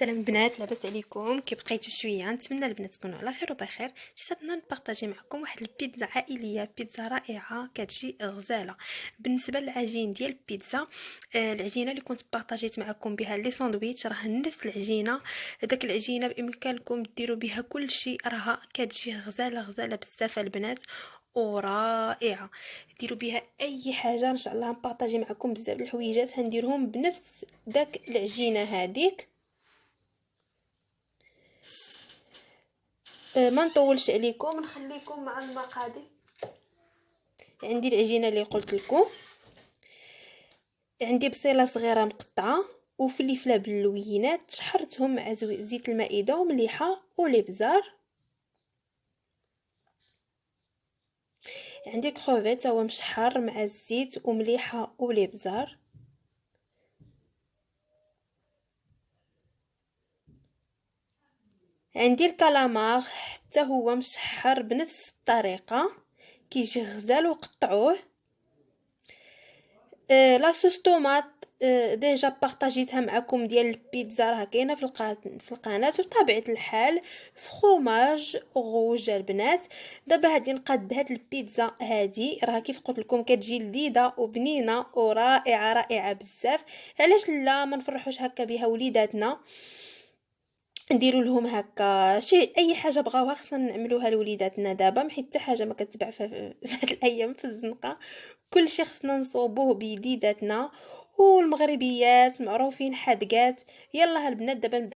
سلام بنات، لاباس عليكم؟ كي بقيتوا شويه؟ نتمنى البنات تكونوا على خير وبخير. جيت نبارطاجي معكم واحد البيتزا عائليه، بيتزا رائعه كتجي غزاله. بالنسبه للعجين ديال البيتزا، العجينه اللي كنت بارطاجيت معكم بها لي ساندويتش راه نفس العجينه. داك العجينه بامكانكم ديروا بها كل شيء، راها كتجي غزاله غزاله بزاف البنات ورائعه. ديروا بها اي حاجه ان شاء الله. نبارطاجي معكم بزاف الحويجات هنديرهم بنفس داك العجينه هذيك. ما نطولش عليكم، نخليكم مع المقادير. عندي العجينه اللي قلت لكم، عندي بصيله صغيره مقطعه وفلفله باللوينات شحرتهم مع زيت المائده ومليحه وليبزار. عندي كروفيت هو مشحر مع الزيت ومليحه وليبزار. عندي الكالامار حتى هو مشحر بنفس الطريقه، كيجي غزال وقطعوه. لاصوص طوماط ديجا بارطاجيتها معكم ديال البيتزا، راه كاينه في القناه. وطبيعه الحال فخوماج غوج البنات. دابا غادي نقاد هاد البيتزا هادي، راه كيف قلت لكم كتجي لذيذه وبنينه ورائعه رائعه بزاف. علاش لا ما نفرحوش هكا بها وليداتنا؟ نديروا لهم هكا شي اي حاجه بغاوها خصنا نعملوها لوليداتنا. دابا ما حيت حتى حاجه ما كتباع في هاد الايام في الزنقه، كل شيء خصنا نصوبوه بيديداتنا. والمغربيات معروفين حادقات. يلا هالبنات دابا نبدا.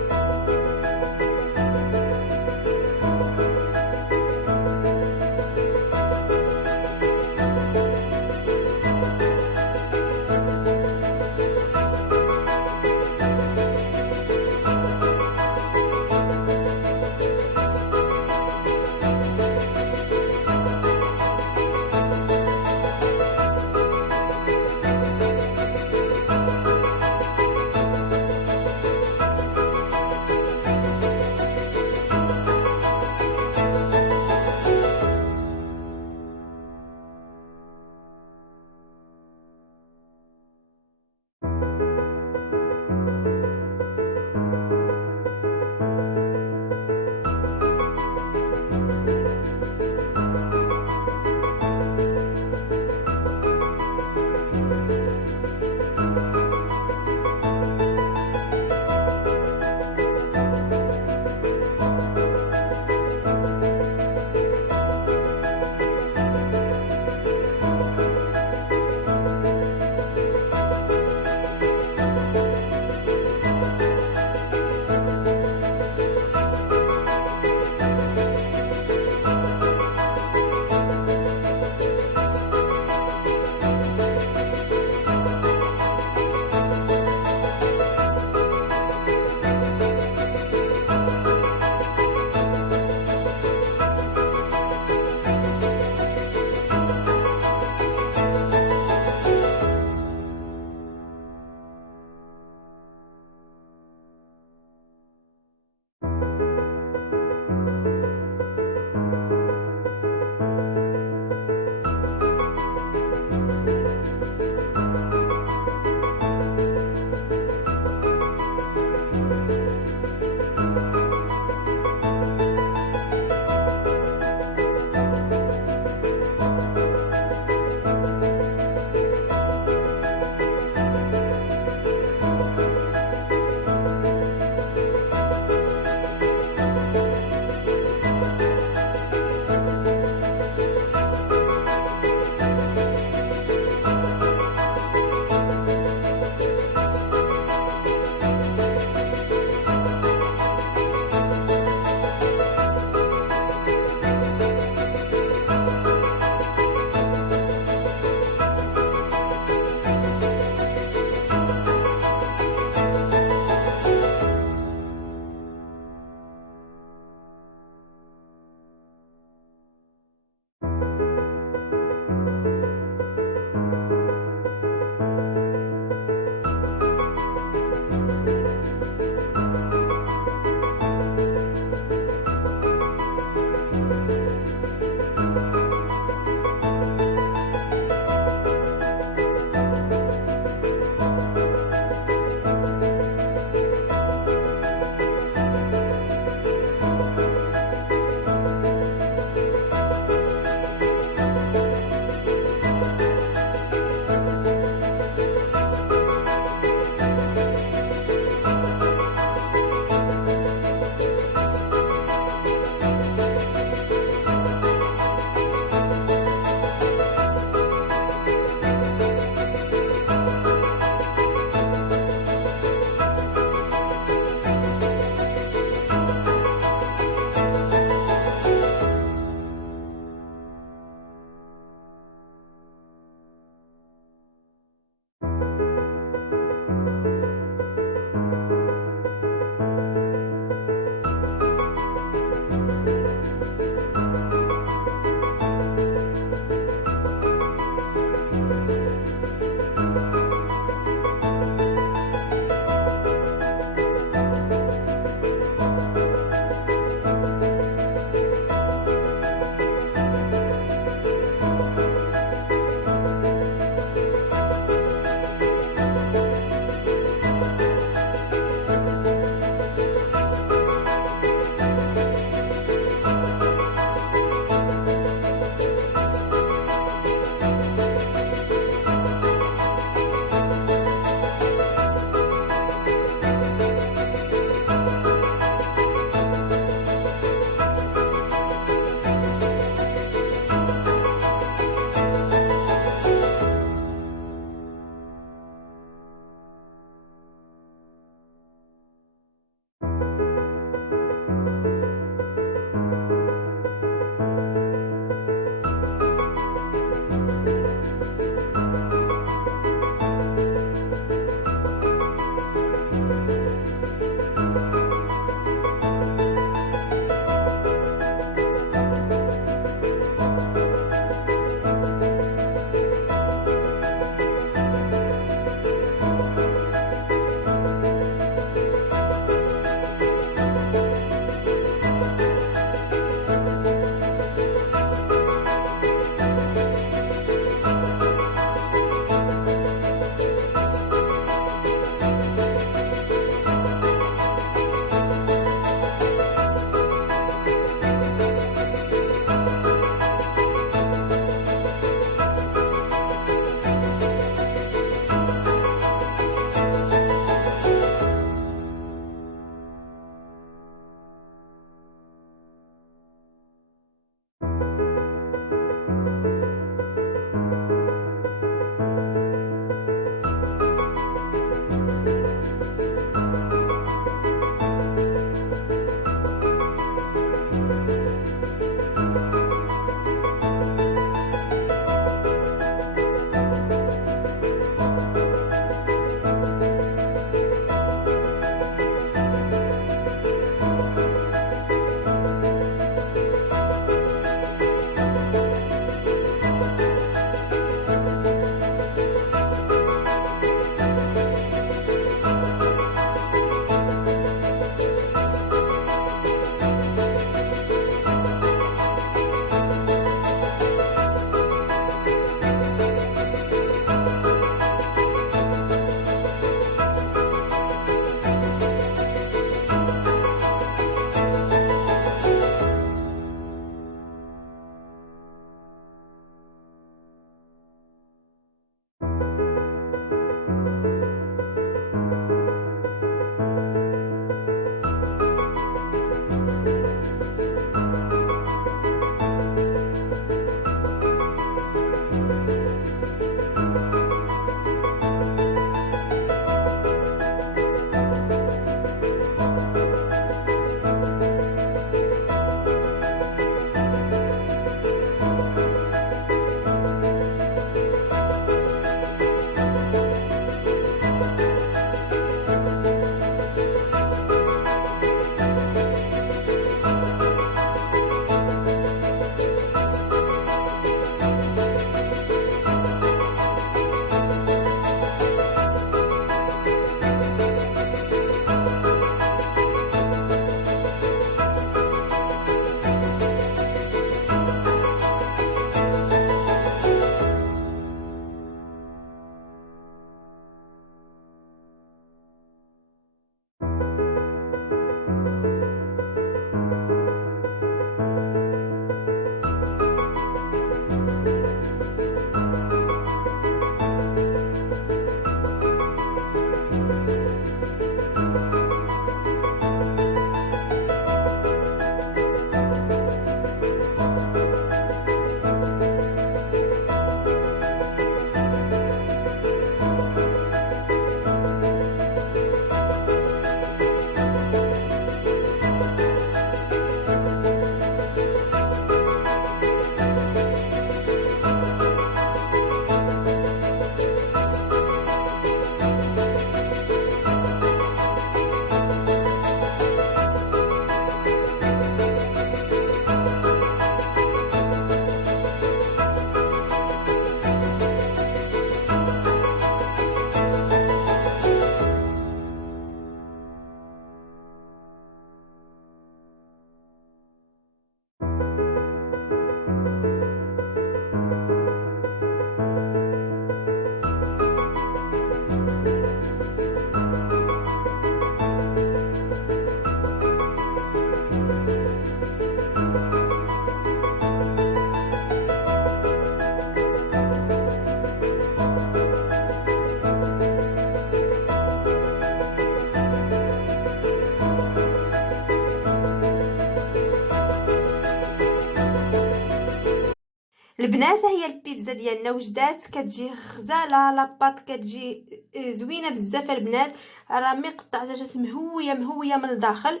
البنات هي البيتزا ديالنا وجدات، كتجي غزاله، لاباط كتجي زوينه بزاف البنات، راه مي قطعتها جات مهويه من الداخل.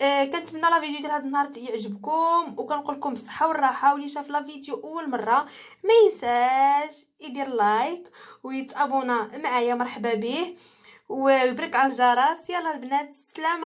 كنتمنى لا فيديو ديال هذا النهار يعجبكم، وكنقول لكم الصحه والراحه. واللي شاف لا فيديو اول مره ما ينساش يدير لايك ويتابونا معايا، مرحبا به، ويبرك على الجرس. يلا البنات، سلام.